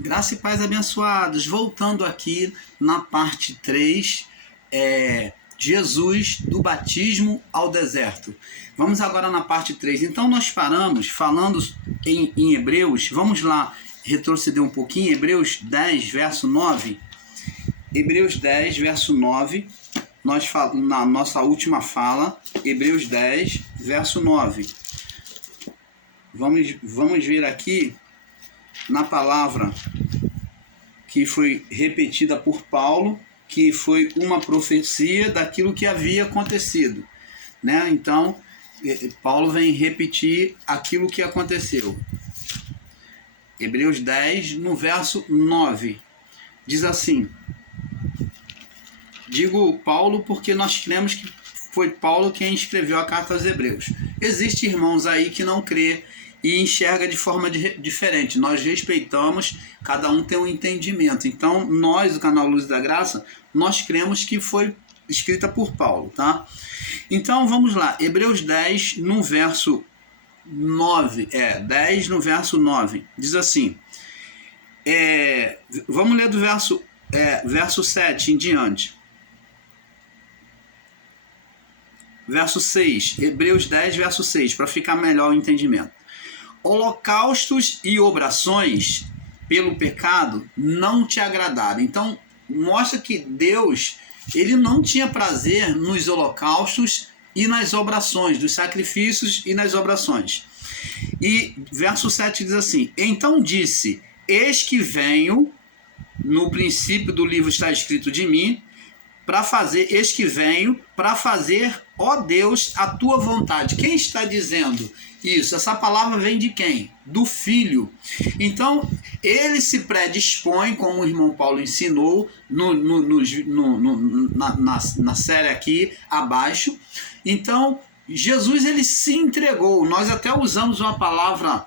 Graça e paz abençoados. Voltando aqui na parte 3, Jesus do batismo ao deserto. Vamos agora na parte 3. Então nós paramos falando em Hebreus. Vamos lá retroceder um pouquinho. Hebreus 10, verso 9. Hebreus 10, verso 9. Na nossa última fala, Hebreus 10, verso 9. Vamos ver aqui na palavra que foi repetida por Paulo, que foi uma profecia daquilo que havia acontecido, né? Então, Paulo vem repetir aquilo que aconteceu. Hebreus 10, no verso 9, diz assim: digo Paulo porque nós cremos que foi Paulo quem escreveu a carta aos Hebreus. Existem irmãos aí que não crê e enxerga de forma diferente. Nós respeitamos, cada um tem um entendimento. Então, nós, do canal Luz da Graça, nós cremos que foi escrita por Paulo, tá? Então, vamos lá. Hebreus 10, no verso 9. 10 no verso 9. Diz assim. Vamos ler do verso 7 em diante. Verso 6. Hebreus 10, verso 6, para ficar melhor o entendimento. Holocaustos e obrações pelo pecado não te agradaram. Então, mostra que Deus, ele não tinha prazer nos holocaustos e nas obrações, dos sacrifícios e nas obrações. E verso 7 diz assim: então disse, eis que venho, no princípio do livro está escrito de mim, eis que venho para fazer, ó Deus, a tua vontade. Quem está dizendo isso? Essa palavra vem de quem? Do Filho. Então, ele se predispõe, como o irmão Paulo ensinou na série aqui abaixo. Então, Jesus, ele se entregou. Nós até usamos uma palavra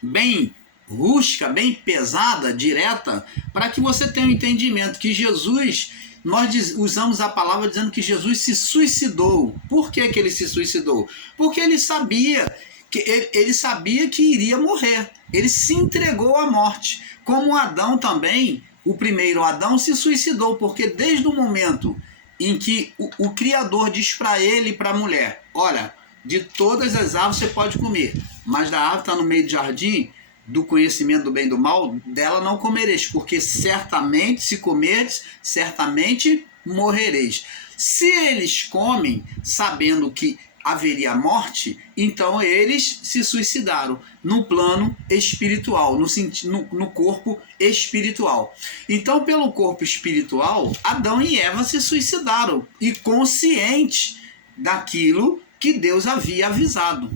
bem rústica, bem pesada, direta, para que você tenha um entendimento que Jesus... Nós usamos a palavra dizendo que Jesus se suicidou. Por que ele se suicidou? Porque ele sabia que iria morrer. Ele se entregou à morte. Como Adão também, o primeiro Adão se suicidou, porque desde o momento em que o Criador diz para ele e para a mulher: olha, de todas as árvores você pode comer, mas da árvore está no meio do jardim, do conhecimento do bem e do mal, dela não comereis, porque certamente, se comerdes, certamente morrereis. Se eles comem, sabendo que haveria morte, então eles se suicidaram no plano espiritual, no corpo espiritual. Então, pelo corpo espiritual, Adão e Eva se suicidaram, e conscientes daquilo que Deus havia avisado.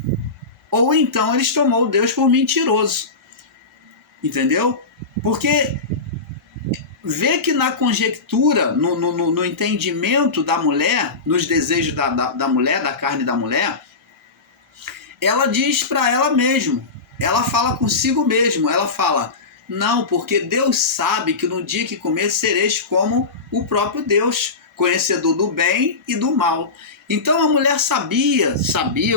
Ou então eles tomaram Deus por mentiroso. Entendeu? Porque vê que na conjectura, no entendimento da mulher, nos desejos da mulher, da carne da mulher, ela diz para ela mesma, ela fala consigo mesmo, ela fala: não, porque Deus sabe que no dia que comer sereis como o próprio Deus, conhecedor do bem e do mal. Então a mulher sabia,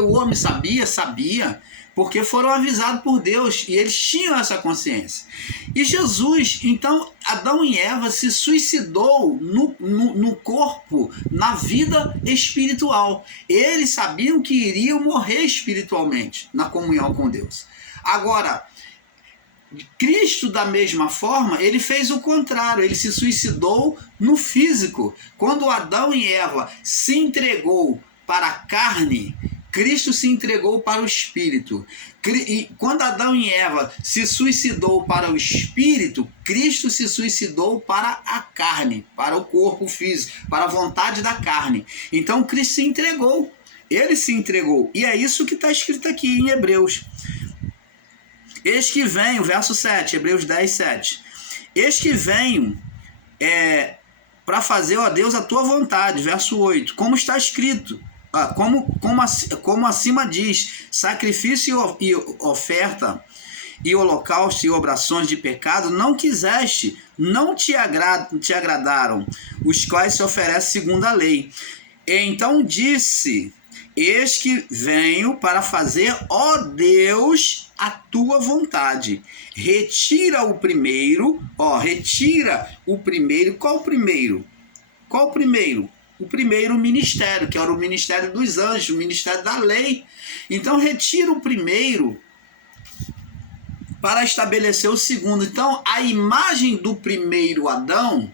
o homem sabia, porque foram avisados por Deus e eles tinham essa consciência. E Jesus, então, Adão e Eva se suicidou no corpo, na vida espiritual. Eles sabiam que iriam morrer espiritualmente na comunhão com Deus. Agora, Cristo, da mesma forma, ele fez o contrário, ele se suicidou no físico. Quando Adão e Eva se entregou para a carne, Cristo se entregou para o Espírito. E quando Adão e Eva se suicidou para o Espírito, Cristo se suicidou para a carne, para o corpo físico, para a vontade da carne. Então Cristo se entregou, ele se entregou. E é isso que está escrito aqui em Hebreus. Eis que venho, verso 7, Hebreus 10, 7. Eis que venho para fazer, ó Deus, a tua vontade, verso 8. Como está escrito, como acima diz, sacrifício e oferta, e holocausto e obrações de pecado, não quiseste, não te agradaram, os quais se oferecem segundo a lei. Então disse, eis que venho para fazer, ó Deus, a tua vontade. Retira o primeiro, retira o primeiro. Qual o primeiro? Qual o primeiro? O primeiro ministério, que era o ministério dos anjos, o ministério da lei. Então retira o primeiro para estabelecer o segundo. Então a imagem do primeiro Adão,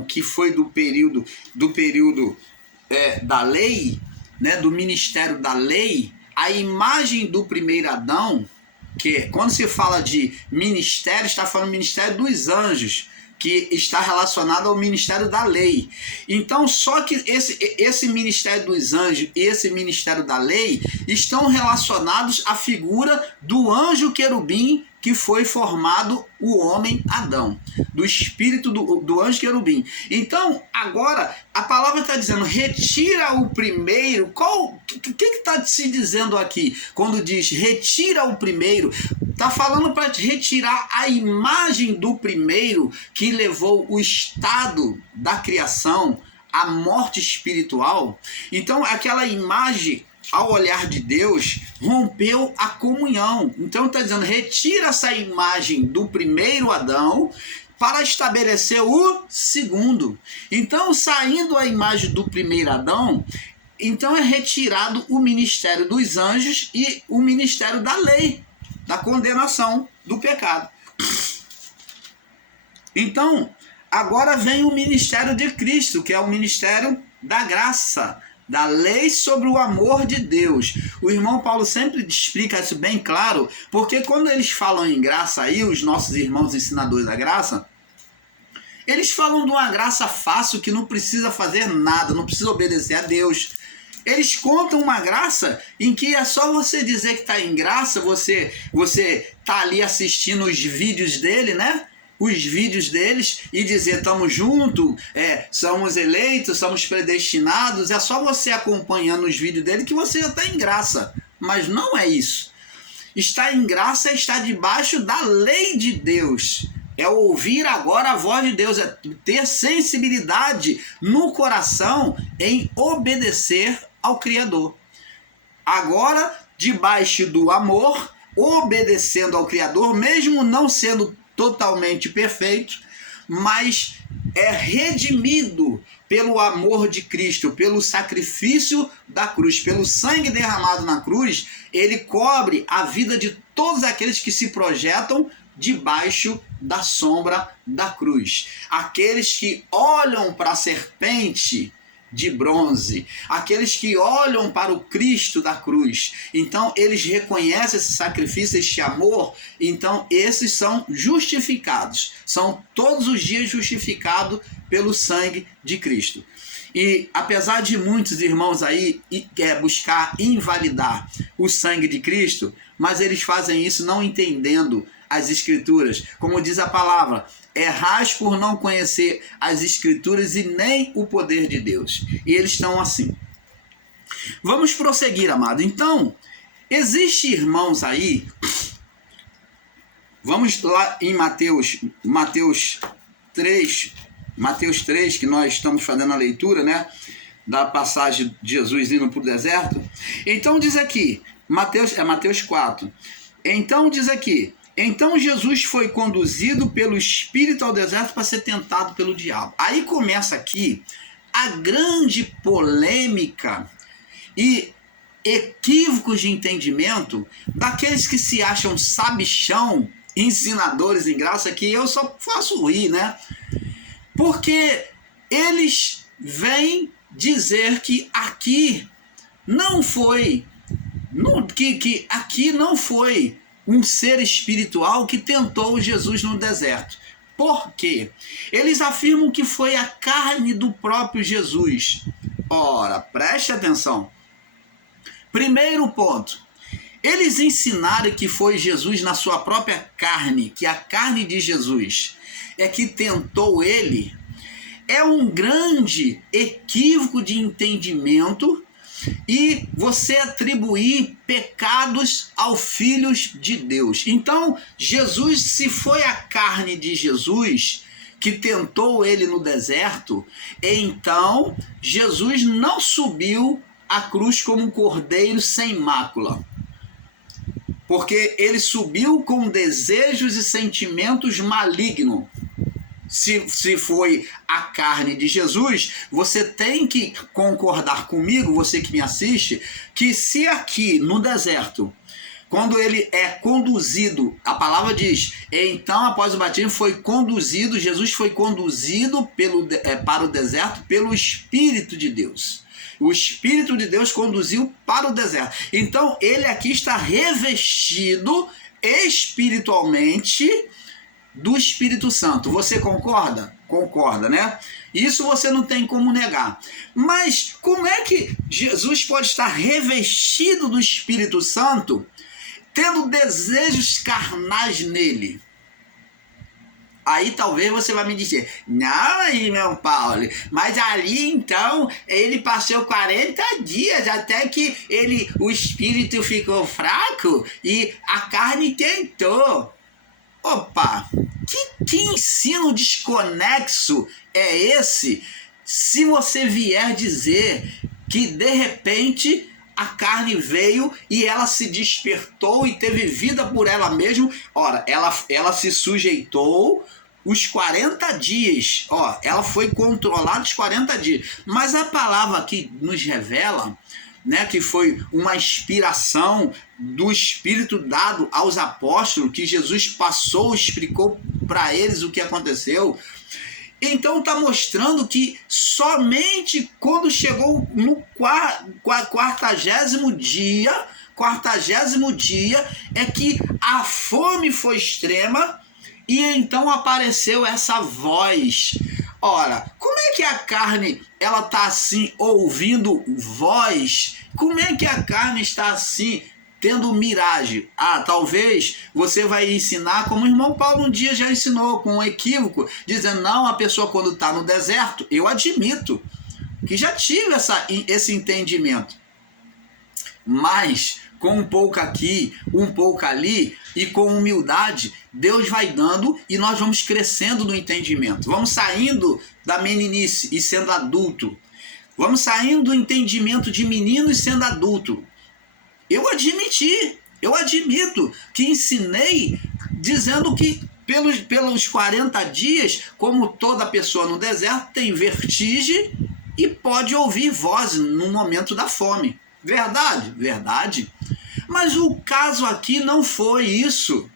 que foi do período da lei, né, do ministério da lei, a imagem do primeiro Adão, que quando se fala de ministério, está falando do ministério dos anjos, que está relacionado ao ministério da lei. Então, só que esse ministério dos anjos e esse ministério da lei estão relacionados à figura do anjo querubim que foi formado o homem Adão, do espírito do anjo querubim. Então, agora, a palavra está dizendo, retira o primeiro. O que está se dizendo aqui? Quando diz, retira o primeiro, está falando para retirar a imagem do primeiro que levou o estado da criação à morte espiritual. Então, aquela imagem, ao olhar de Deus, rompeu a comunhão. Então está dizendo, retira essa imagem do primeiro Adão para estabelecer o segundo. Então, saindo a imagem do primeiro Adão, então é retirado o ministério dos anjos e o ministério da lei, da condenação do pecado. Então, agora vem o ministério de Cristo, que é o ministério da graça, da lei sobre o amor de Deus. O irmão Paulo sempre explica isso bem claro, porque quando eles falam em graça aí, os nossos irmãos ensinadores da graça, eles falam de uma graça fácil que não precisa fazer nada, não precisa obedecer a Deus. Eles contam uma graça em que é só você dizer que está em graça, você está ali assistindo os vídeos dele, né? Os vídeos deles e dizer, estamos juntos, somos eleitos, somos predestinados. É só você acompanhando os vídeos dele que você já está em graça. Mas não é isso. Estar em graça é estar debaixo da lei de Deus. É ouvir agora a voz de Deus, é ter sensibilidade no coração em obedecer ao Criador. Agora, debaixo do amor, obedecendo ao Criador, mesmo não sendo totalmente perfeito, mas é redimido pelo amor de Cristo, pelo sacrifício da cruz, pelo sangue derramado na cruz. Ele cobre a vida de todos aqueles que se projetam debaixo da sombra da cruz. Aqueles que olham para a serpente de bronze, aqueles que olham para o Cristo da cruz, então eles reconhecem esse sacrifício, este amor, então esses são justificados, são todos os dias justificados pelo sangue de Cristo. E apesar de muitos irmãos aí buscar invalidar o sangue de Cristo, mas eles fazem isso não entendendo as Escrituras. Como diz a palavra, errais por não conhecer as Escrituras e nem o poder de Deus. E eles estão assim. Vamos prosseguir, amado. Então, existe irmãos aí, vamos lá em Mateus 3, que nós estamos fazendo a leitura, né, da passagem de Jesus indo para o deserto. Então diz aqui, Mateus 4. Então diz aqui, então Jesus foi conduzido pelo Espírito ao deserto para ser tentado pelo diabo. Aí começa aqui a grande polêmica e equívocos de entendimento daqueles que se acham sabichão, ensinadores em graça, que eu só faço rir, né? Porque eles vêm dizer que aqui não foi, que aqui não foi um ser espiritual que tentou Jesus no deserto. Por quê? Eles afirmam que foi a carne do próprio Jesus. Ora, preste atenção. Primeiro ponto. Eles ensinaram que foi Jesus na sua própria carne, que a carne de Jesus é que tentou ele. É um grande equívoco de entendimento e você atribuir pecados aos filhos de Deus. Então, Jesus, se foi a carne de Jesus que tentou ele no deserto, então Jesus não subiu à cruz como um cordeiro sem mácula. Porque ele subiu com desejos e sentimentos malignos. Se foi a carne de Jesus, você tem que concordar comigo, você que me assiste, que se aqui no deserto, quando ele é conduzido, a palavra diz, então após o batismo foi conduzido, Jesus foi conduzido para o deserto pelo Espírito de Deus. O Espírito de Deus conduziu para o deserto. Então ele aqui está revestido espiritualmente do Espírito Santo. Você concorda? Concorda, né? Isso você não tem como negar. Mas como é que Jesus pode estar revestido do Espírito Santo, tendo desejos carnais nele? Aí talvez você vai me dizer, não, irmão Paulo, mas ali então ele passou 40 dias até que o espírito ficou fraco e a carne tentou. Opa, que ensino desconexo é esse se você vier dizer que de repente a carne veio e ela se despertou e teve vida por ela mesma? Ora, ela se sujeitou os 40 dias, ela foi controlada os 40 dias, mas a palavra aqui nos revela, né, que foi uma inspiração do Espírito dado aos apóstolos, que Jesus passou, explicou para eles o que aconteceu. Então está mostrando que somente quando chegou no 40º dia é que a fome foi extrema e então apareceu essa voz. Ora, como é que a carne ela está assim ouvindo voz? Como é que a carne está assim tendo miragem? Talvez você vai ensinar como o irmão Paulo um dia já ensinou, com um equívoco, dizendo, não, a pessoa quando está no deserto, eu admito que já tive esse entendimento, mas com um pouco aqui, um pouco ali, e com humildade, Deus vai dando e nós vamos crescendo no entendimento. Vamos saindo da meninice e sendo adulto. Vamos saindo do entendimento de menino e sendo adulto. Eu admito que ensinei dizendo que pelos 40 dias, como toda pessoa no deserto, tem vertigem e pode ouvir vozes no momento da fome. Verdade? Verdade. Mas o caso aqui não foi isso.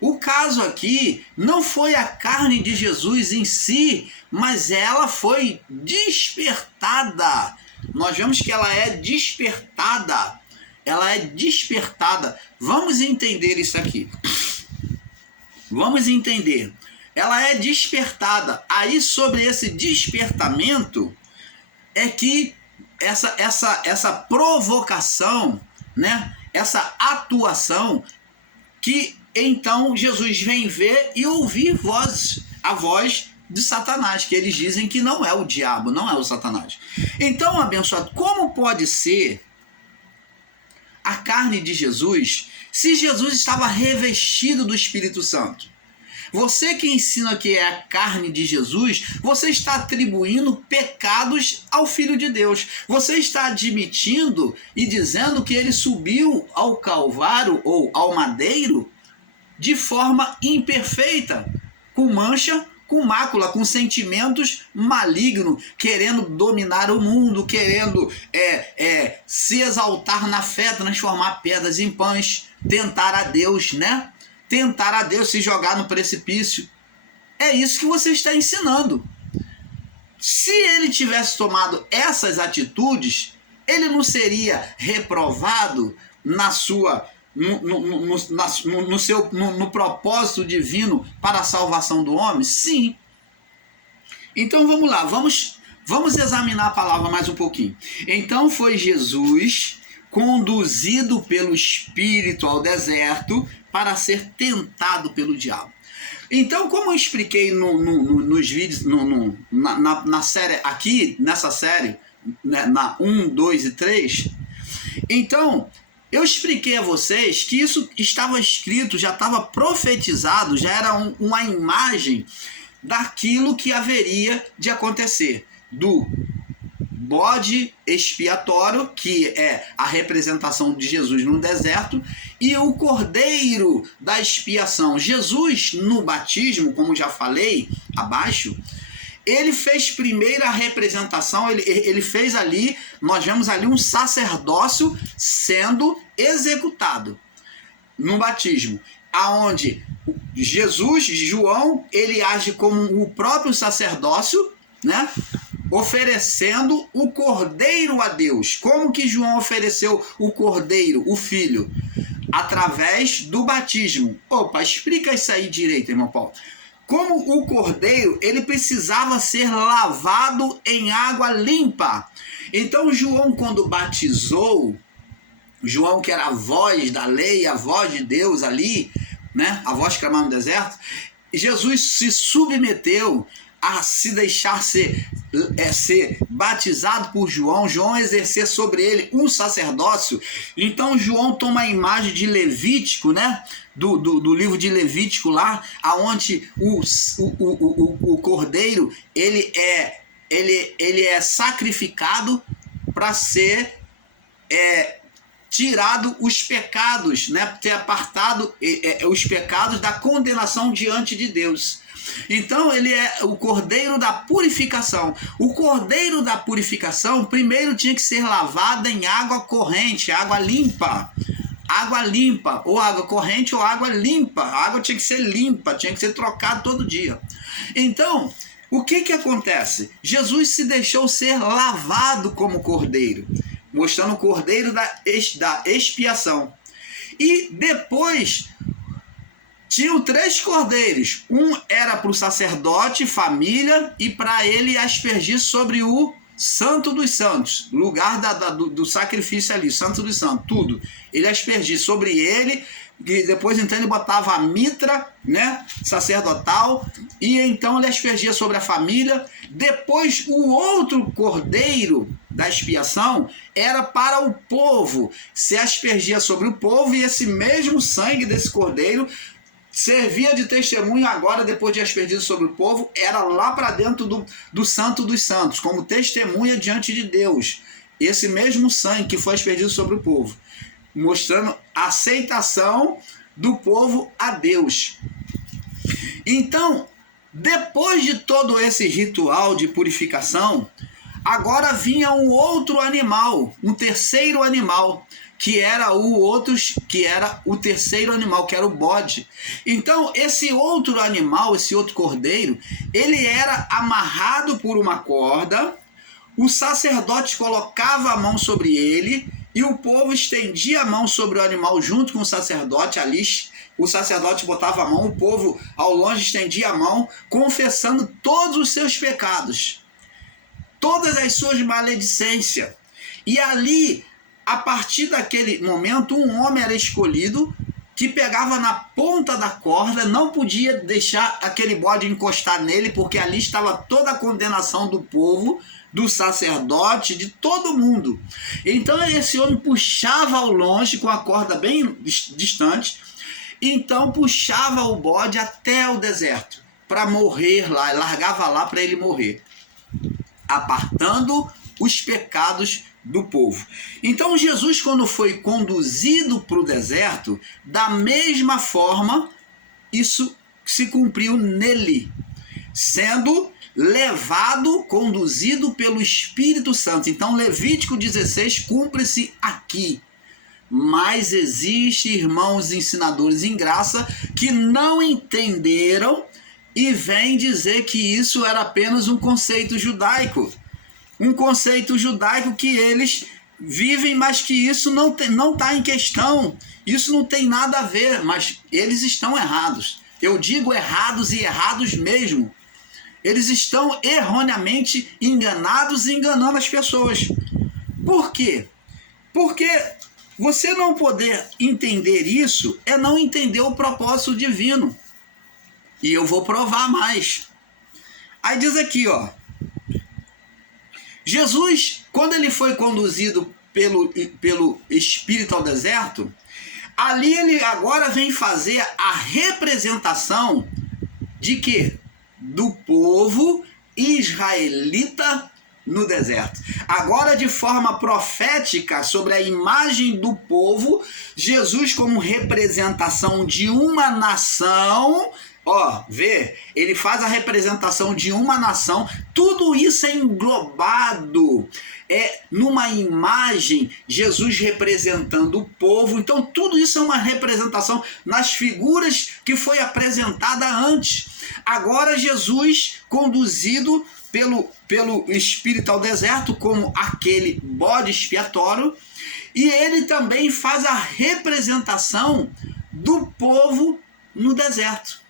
O caso aqui não foi a carne de Jesus em si, mas ela foi despertada. Nós vemos que ela é despertada. Ela é despertada. Vamos entender isso aqui. Vamos entender. Ela é despertada. Aí sobre esse despertamento é que essa provocação, né? Essa atuação que então Jesus vem ver e ouvir a voz de Satanás, que eles dizem que não é o diabo, não é o Satanás. Então, abençoado, como pode ser a carne de Jesus se Jesus estava revestido do Espírito Santo? Você que ensina que é a carne de Jesus, você está atribuindo pecados ao Filho de Deus. Você está admitindo e dizendo que ele subiu ao Calvário ou ao madeiro de forma imperfeita, com mancha, com mácula, com sentimentos malignos, querendo dominar o mundo, querendo se exaltar na fé, transformar pedras em pães, tentar a Deus, né? Tentar a Deus, se jogar no precipício. É isso que você está ensinando. Se ele tivesse tomado essas atitudes, ele não seria reprovado no propósito divino para a salvação do homem? Sim. Então vamos lá, vamos examinar a palavra mais um pouquinho. Então foi Jesus conduzido pelo Espírito ao deserto para ser tentado pelo diabo. Então, como eu expliquei nos vídeos, na série aqui, nessa série, né, na 1, 2 e 3, então eu expliquei a vocês que isso estava escrito, já estava profetizado, já era uma imagem daquilo que haveria de acontecer, do bode expiatório, que é a representação de Jesus no deserto, e o cordeiro da expiação. Jesus, no batismo, como já falei abaixo, ele fez primeiro a representação, ele fez ali, nós vemos ali um sacerdócio sendo executado no batismo, aonde Jesus, João, ele age como o próprio sacerdócio, né? Oferecendo o cordeiro a Deus. Como que João ofereceu o cordeiro, o filho? Através do batismo. Opa, explica isso aí direito, irmão Paulo. Como o cordeiro, ele precisava ser lavado em água limpa. Então João, quando batizou, João, que era a voz da lei, a voz de Deus ali, né? A voz que clamava no deserto, Jesus se submeteu a se deixar ser batizado por João, João exercer sobre ele um sacerdócio. Então João toma a imagem de Levítico, né? Do livro de Levítico lá, aonde o cordeiro ele é sacrificado para ser tirado os pecados, né? Ter apartado os pecados da condenação diante de Deus. Então ele é o cordeiro da purificação. O cordeiro da purificação primeiro tinha que ser lavado em água corrente, água limpa. Água limpa, ou água corrente ou água limpa. A água tinha que ser limpa, tinha que ser trocada todo dia. Então, o que acontece? Jesus se deixou ser lavado como cordeiro, mostrando o cordeiro da expiação. E depois tinham 3 cordeiros. Um era para o sacerdote, família, e para ele aspergir sobre o Santo dos Santos, lugar do sacrifício ali, Santo dos Santos, tudo. Ele aspergia sobre ele, e depois então ele botava a mitra, né, sacerdotal, e então ele aspergia sobre a família. Depois o outro cordeiro da expiação era para o povo, se aspergia sobre o povo, e esse mesmo sangue desse cordeiro servia de testemunho agora, depois de aspergido sobre o povo, era lá para dentro do Santo dos Santos, como testemunha diante de Deus. Esse mesmo sangue que foi aspergido sobre o povo, mostrando a aceitação do povo a Deus. Então, depois de todo esse ritual de purificação, agora vinha um outro animal, um terceiro animal, que era o terceiro animal, que era o bode. Então, esse outro animal, esse outro cordeiro, ele era amarrado por uma corda, o sacerdote colocava a mão sobre ele, e o povo estendia a mão sobre o animal junto com o sacerdote ali. O sacerdote botava a mão, o povo ao longe estendia a mão, confessando todos os seus pecados, todas as suas maledicências. E ali, a partir daquele momento, um homem era escolhido que pegava na ponta da corda, não podia deixar aquele bode encostar nele, porque ali estava toda a condenação do povo, do sacerdote, de todo mundo. Então esse homem puxava ao longe, com a corda bem distante, então puxava o bode até o deserto, para morrer lá, largava lá para ele morrer, apartando os pecados do povo. Então Jesus, quando foi conduzido para o deserto, da mesma forma, isso se cumpriu nele, sendo levado, conduzido pelo Espírito Santo. Então Levítico 16 cumpre-se aqui. Mas existe irmãos ensinadores em graça que não entenderam e vêm dizer que isso era apenas um conceito judaico. Um conceito judaico que eles vivem, mas que isso não está em questão. Isso não tem nada a ver, mas eles estão errados. Eu digo errados e errados mesmo. Eles estão erroneamente enganados e enganando as pessoas. Por quê? Porque você não poder entender isso é não entender o propósito divino. E eu vou provar mais. Aí diz aqui, ó. Jesus, quando ele foi conduzido pelo Espírito ao deserto, ali ele agora vem fazer a representação de quê? do povo israelita no deserto. Agora, de forma profética, sobre a imagem do povo, Jesus como representação de uma nação, ele faz a representação de uma nação, tudo isso é englobado numa imagem, Jesus representando o povo. Então tudo isso é uma representação nas figuras que foi apresentada antes. Agora Jesus, conduzido pelo Espírito ao deserto, como aquele bode expiatório, e ele também faz a representação do povo no deserto.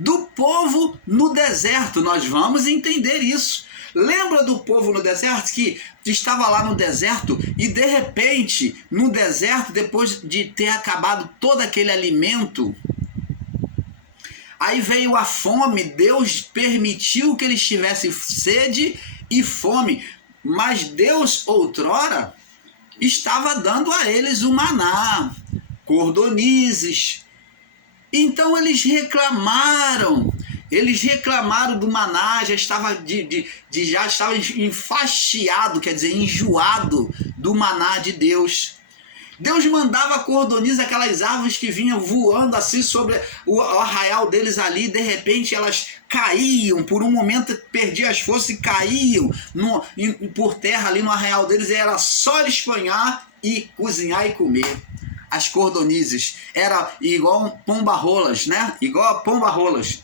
Do povo no deserto, nós vamos entender isso. Lembra do povo no deserto que estava lá no deserto e de repente, no deserto, depois de ter acabado todo aquele alimento, aí veio a fome. Deus permitiu que eles tivessem sede e fome, mas Deus outrora estava dando a eles o maná, cordonizes. Então eles reclamaram do maná, já estava enfastiado, quer dizer, enjoado do maná de Deus. Deus mandava cordonizes, aquelas árvores que vinham voando assim sobre o arraial deles ali, e de repente elas caíam, por um momento perdiam as forças e caíam por terra ali no arraial deles, e era só eles apanhar e cozinhar e comer. As cordonizes era igual pomba-rolas, né? Igual a pomba-rolas.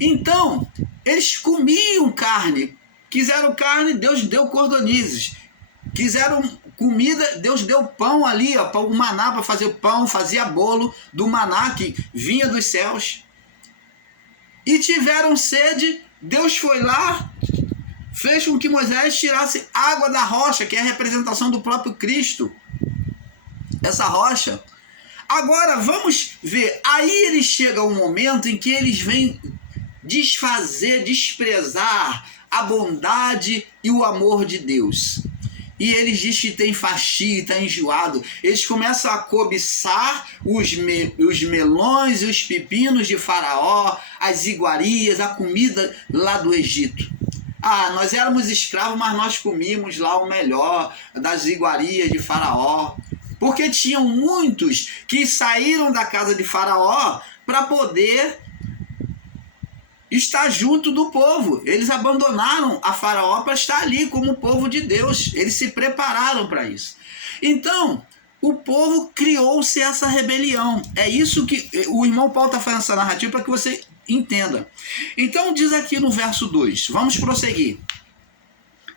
Então, eles comiam carne. Quiseram carne, Deus deu cordonizes. Quiseram comida, Deus deu pão ali, o maná para fazer pão, fazia bolo do maná que vinha dos céus. E tiveram sede, Deus foi lá, fez com que Moisés tirasse água da rocha, que é a representação do próprio Cristo. Essa rocha. Agora vamos ver, aí eles chegam um momento em que eles vêm desprezar a bondade e o amor de Deus. E eles dizem que tem faxia, está enjoado. Eles começam a cobiçar os melões e os pepinos de Faraó, as iguarias, a comida lá do Egito. Nós éramos escravos, mas nós comíamos lá o melhor das iguarias de Faraó. Porque tinham muitos que saíram da casa de Faraó para poder estar junto do povo. Eles abandonaram a Faraó para estar ali como povo de Deus. Eles se prepararam para isso. Então, o povo criou-se essa rebelião. É isso que o irmão Paulo está fazendo essa narrativa para que você entenda. Então, diz aqui no verso 2. Vamos prosseguir.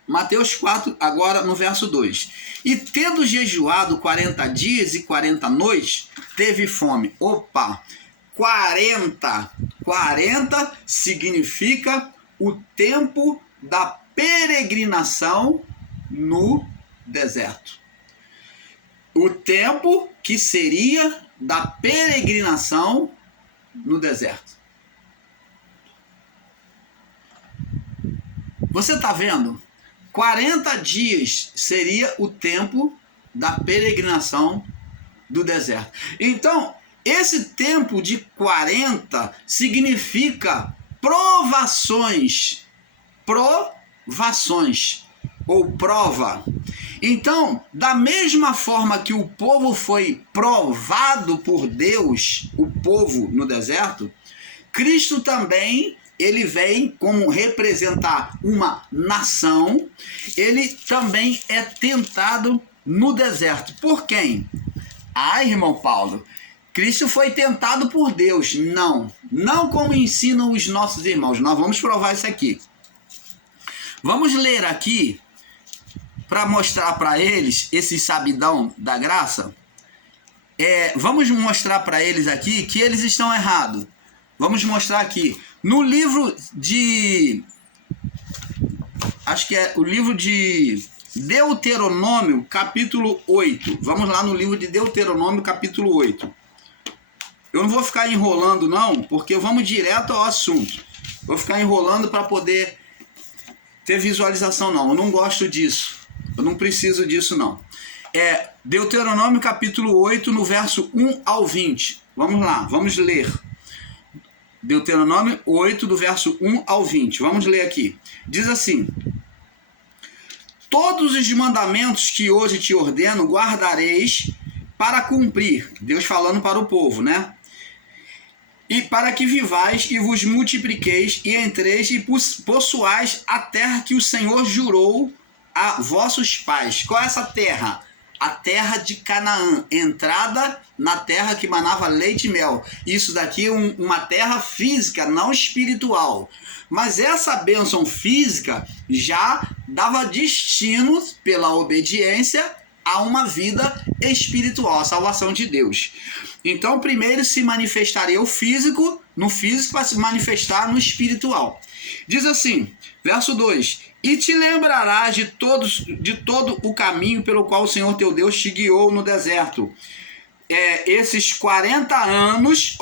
Mateus 4, agora no verso 2. E tendo jejuado 40 dias e 40 noites, teve fome. 40 significa o tempo da peregrinação no deserto. O tempo que seria da peregrinação no deserto. Você está vendo? 40 dias seria o tempo da peregrinação do deserto. Então, esse tempo de 40 significa provações ou prova. Então, da mesma forma que o povo foi provado por Deus, o povo no deserto, Cristo também, ele vem como representar uma nação, ele também é tentado no deserto. Por quem? Irmão Paulo, Cristo foi tentado por Deus. Não como ensinam os nossos irmãos. Nós vamos provar isso aqui. Vamos ler aqui para mostrar para eles esse sabidão da graça. Vamos mostrar para eles aqui que eles estão errados. Vamos mostrar aqui. No livro de... acho que é o livro de Deuteronômio, capítulo 8. Vamos lá no livro de Deuteronômio, capítulo 8. Eu não vou ficar enrolando não, porque vamos direto ao assunto. Vou ficar enrolando para poder ter visualização não. Eu não gosto disso. Eu não preciso disso não. Deuteronômio, capítulo 8, no verso 1 ao 20. Vamos lá, vamos ler. Deuteronômio 8, do verso 1 ao 20. Vamos ler aqui. Diz assim: todos os mandamentos que hoje te ordeno guardareis para cumprir. Deus falando para o povo, né? E para que vivais e vos multipliqueis e entreis e possuais a terra que o Senhor jurou a vossos pais. Qual é essa terra? A terra de Canaã, entrada na terra que manava leite e mel. Isso daqui é uma terra física, não espiritual. Mas essa bênção física já dava destino, pela obediência, a uma vida espiritual, a salvação de Deus. Então, primeiro se manifestaria o físico, no físico, para se manifestar no espiritual. Diz assim, verso 2: e te lembrarás de todo o caminho pelo qual o Senhor teu Deus te guiou no deserto. Esses 40 anos,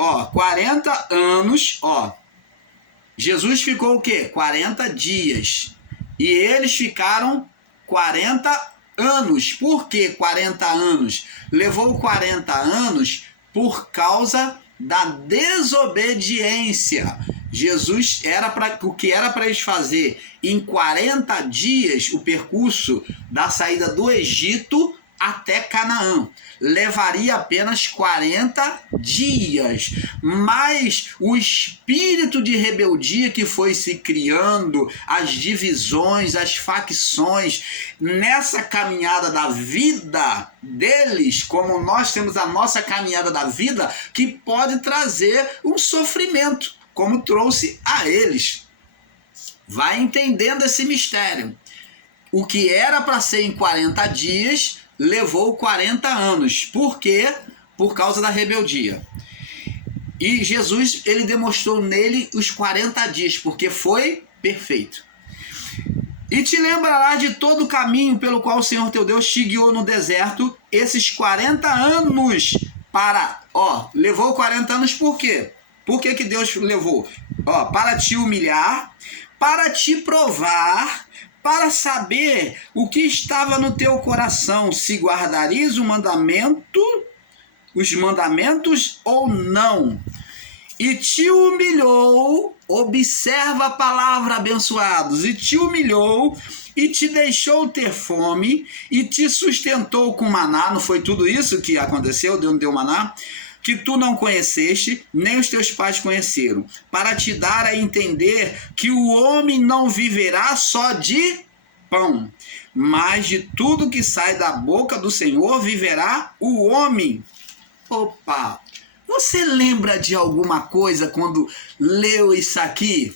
Jesus ficou o quê? 40 dias. E eles ficaram 40 anos. Por que 40 anos? Levou 40 anos por causa da desobediência. Jesus o que era para eles fazer em 40 dias, o percurso da saída do Egito até Canaã. Levaria apenas 40 dias. Mas o espírito de rebeldia que foi se criando, as divisões, as facções, nessa caminhada da vida deles, como nós temos a nossa caminhada da vida, que pode trazer um sofrimento, como trouxe a eles. Vai entendendo esse mistério. O que era para ser em 40 dias, levou 40 anos. Por quê? Por causa da rebeldia. E Jesus, ele demonstrou nele os 40 dias, porque foi perfeito. E te lembrarás de todo o caminho pelo qual o Senhor teu Deus te guiou no deserto, esses 40 anos levou 40 anos por quê? Por que Deus levou? Para te humilhar, para te provar, para saber o que estava no teu coração, se guardarias os mandamentos ou não. E te humilhou, observa a palavra, abençoados, e te humilhou, e te deixou ter fome, e te sustentou com maná. Não foi tudo isso que aconteceu? Deus deu maná? Que tu não conheceste, nem os teus pais conheceram, para te dar a entender que o homem não viverá só de pão, mas de tudo que sai da boca do Senhor viverá o homem. Opa! Você lembra de alguma coisa quando leu isso aqui?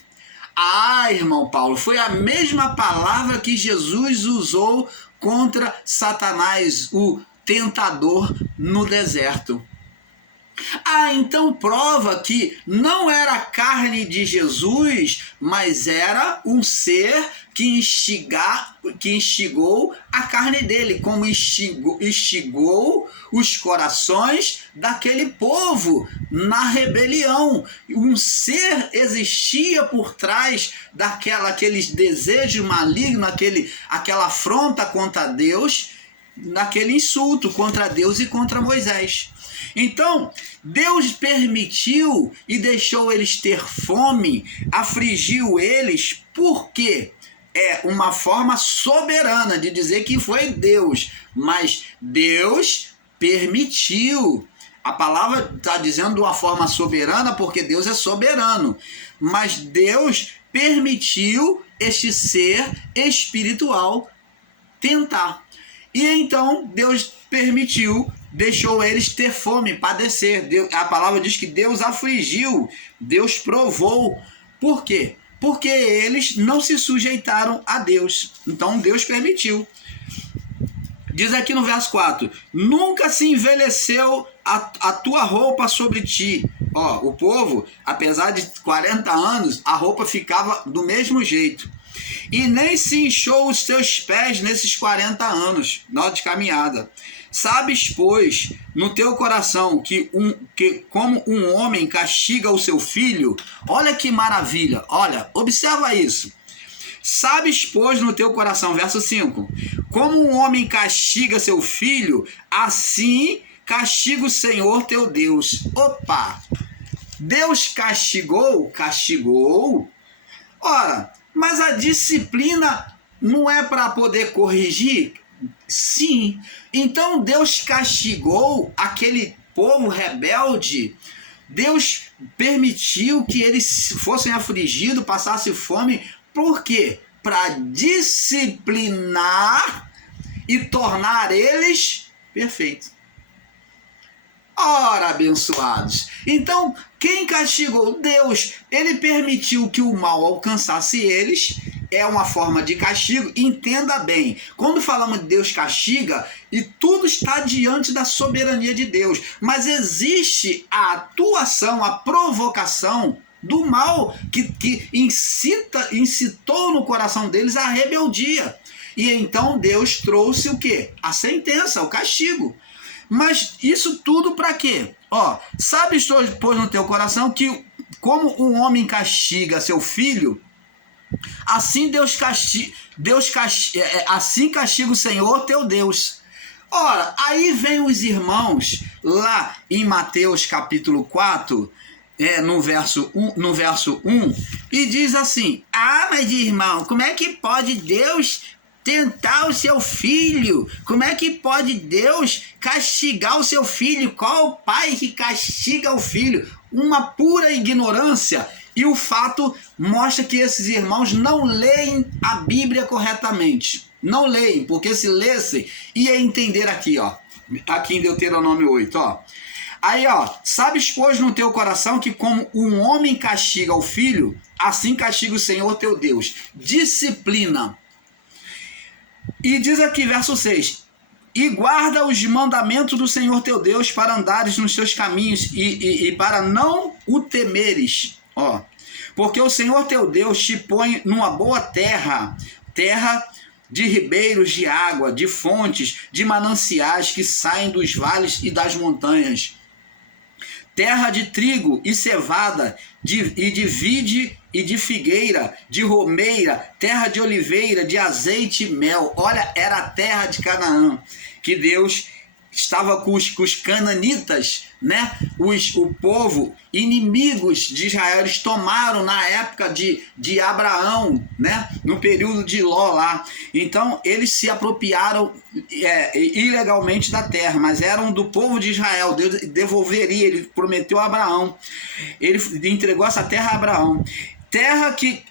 Irmão Paulo, foi a mesma palavra que Jesus usou contra Satanás, o tentador, no deserto. Então prova que não era a carne de Jesus, mas era um ser que instigou a carne dele, como instigou os corações daquele povo na rebelião. Um ser existia por trás daqueles desejos malignos, aquela afronta contra Deus, naquele insulto contra Deus e contra Moisés. Então, Deus permitiu e deixou eles ter fome, afligiu eles, porque é uma forma soberana de dizer que foi Deus, mas Deus permitiu. A palavra está dizendo de uma forma soberana porque Deus é soberano, mas Deus permitiu este ser espiritual tentar. E então Deus permitiu, deixou eles ter fome, padecer. A palavra diz que Deus afligiu, Deus provou. Por quê? Porque eles não se sujeitaram a Deus. Então Deus permitiu. Diz aqui no verso 4: nunca se envelheceu a tua roupa sobre ti. O povo, apesar de 40 anos, a roupa ficava do mesmo jeito. E nem se inchou os teus pés nesses 40 anos de caminhada. Sabes, pois, no teu coração que como um homem castiga o seu filho, olha que maravilha, observa isso. Sabes, pois, no teu coração, verso 5, como um homem castiga seu filho, assim castiga o Senhor teu Deus. Opa! Deus castigou? Castigou. Ora, mas a disciplina não é para poder corrigir? Sim. Então Deus castigou aquele povo rebelde. Deus permitiu que eles fossem afligidos, passassem fome. Por quê? Para disciplinar e tornar eles perfeitos. Ora, abençoados. Então, quem castigou? Deus. Ele permitiu que o mal alcançasse eles. É uma forma de castigo. Entenda bem. Quando falamos de Deus castiga, e tudo está diante da soberania de Deus. Mas existe a atuação, a provocação do mal que incitou no coração deles a rebeldia. E então Deus trouxe o quê? A sentença, o castigo. Mas isso tudo para quê? Ó, sabes, pois no teu coração que como um homem castiga seu filho, assim assim castiga o Senhor teu Deus. Ora, aí vem os irmãos lá em Mateus capítulo 4, no verso 1, e diz assim: ah, mas irmão, como é que pode Deus tentar o seu filho? Como é que pode Deus castigar o seu filho? Qual o pai que castiga o filho? Uma pura ignorância. E o fato mostra que esses irmãos não leem a Bíblia corretamente. Não leem, porque se lessem, ia entender aqui, ó. Aqui em Deuteronômio 8, ó. Aí, ó, sabes, pois, no teu coração que como um homem castiga o filho, assim castiga o Senhor teu Deus. Disciplina. E diz aqui, verso 6, e guarda os mandamentos do Senhor teu Deus para andares nos seus caminhos e para não o temeres, ó, porque o Senhor teu Deus te põe numa boa terra de ribeiros de água, de fontes, de mananciais que saem dos vales e das montanhas, terra de trigo e cevada, e de vide e de figueira, de romeira, terra de oliveira, de azeite e mel. Olha, era a terra de Canaã, que Deus estava com os cananitas, né? O povo inimigos de Israel, eles tomaram na época de Abraão, né? No período de Ló lá. Então eles se apropriaram ilegalmente da terra, mas eram do povo de Israel. Deus devolveria, ele prometeu a Abraão, ele entregou essa terra a Abraão. Terra que,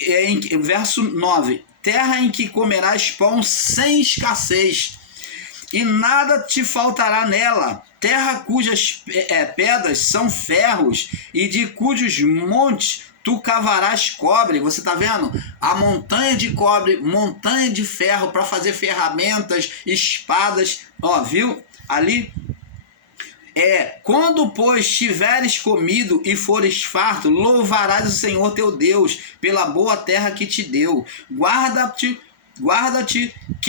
verso 9, terra em que comerás pão sem escassez, e nada te faltará nela, terra cujas pedras são ferros, e de cujos montes tu cavarás cobre. Você está vendo? A montanha de cobre, montanha de ferro para fazer ferramentas, espadas, ó, viu? Ali. Quando, pois, tiveres comido e fores farto, louvarás o Senhor teu Deus pela boa terra que te deu. Guarda-te